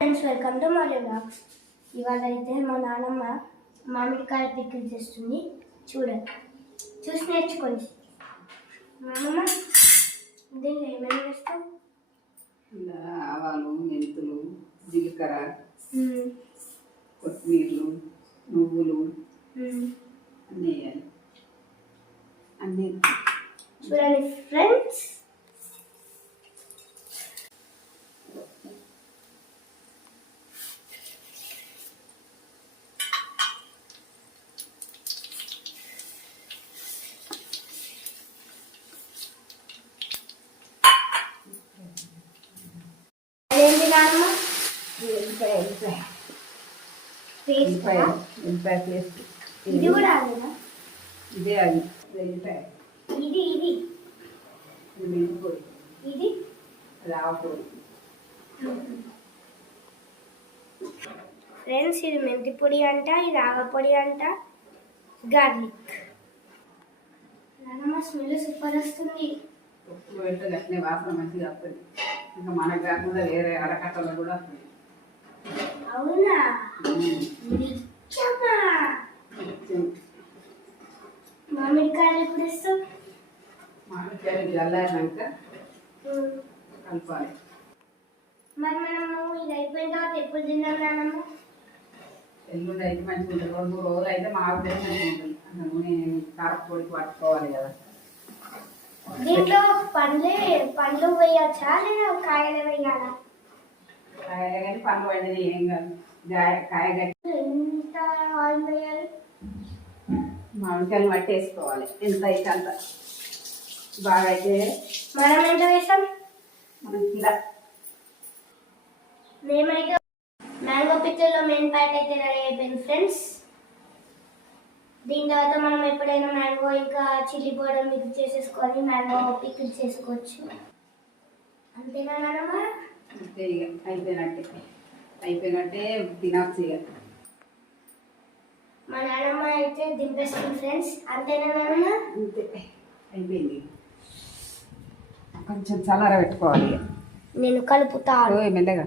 Friends, welcome to my vlogs. ఇవాళ అయితే మా నాన్నమ్మ మామిడికాయ పికిల్ చేస్తుంది. చూడండి, చూసి నేర్చుకోండి. నాన్నమ్మ దీన్ని ఏమేమి వేస్తాం? ఆవాలు, మెంతులు, జీలకర్ర, కొత్తిమీరలు, నువ్వులు అన్నీ వేయాలి. అన్నీ చూడండి ఫ్రెండ్స్. అదేంటి నాన్నమ్మ? వెల్లిపాయ పేస్ట్. ఇది కూడా అదేనా? ఇదే అది వెల్లిపాయ. ఇది ఇది ఇది మెంతిపొడి. ఇది రావపొడి. ఫ్రెండ్స్, ఇది మెంతి పొడి అంట, ఇది ఆవపొడి అంట, గార్లిక్. నాన్నమ్మ స్మెల్ సూపర్ వస్తుంది. ఉప్పు పెడితే గట్టినే వాసన మంచిగా వస్తుంది. ఇంకా మనకు కాకుండా వేరే అడకట్టలో కూడా వస్తుంది. అవునా? నిజమా? మామిడికాయలు ఎప్పుడు ఇస్తాం? మామిడికాయలు జల్లారినాక కలపాలి. మరి మనము ఇది అయిపోయిన తర్వాత ఎప్పుడు తిన్నాం నాన్నమ్మ? ఎల్లుండి అయితే మంచిగా ఉంటుంది. 2-3 రోజులు అయితే మాకు మంచిగా ఉంటుంది. నూనె కారపొడికి పట్టుకోవాలి కదా. దీంట్లో పండ్లు వేయచ్చా లేదా కాయలు వేయాలా? కాయలే కానీ పండ్లు పడినవి ఏం కాదు. కాయ గట్టి ఎంత ఆయిల్ వేయాలి? మామిడికాయలు మట్టి వేసుకోవాలి. ఎంత అయితే అంత. బాగా అయితే మనం ఎంత వేస్తాం? మనం ఇలా మేమైతే మ్యాంగో పిక్కిల్లో మెయిన్ ప్యాక్ అయితే రెడీ అయిపోయింది ఫ్రెండ్స్. దీని తర్వాత మనం ఎప్పుడైనా మ్యాంగో ఇంకా చిల్లీ పౌడర్ మిక్స్ చేసేసుకొని మ్యాంగో పిక్కిల్ చేసుకోవచ్చు. అంతేనా నాన్నమ్మ? అంతే ఇక అయిపోయినట్టే తినచ్చు ఇక. మా నాన్నమ్మ అయితే దింపేస్తుంది ఫ్రెండ్స్. అంతేనా నాన్నమ్మ? అంతే అయిపోయింది. కొంచెం చల్లార పెట్టుకోవాలి. నేను కలుపుతాను మెల్లగా.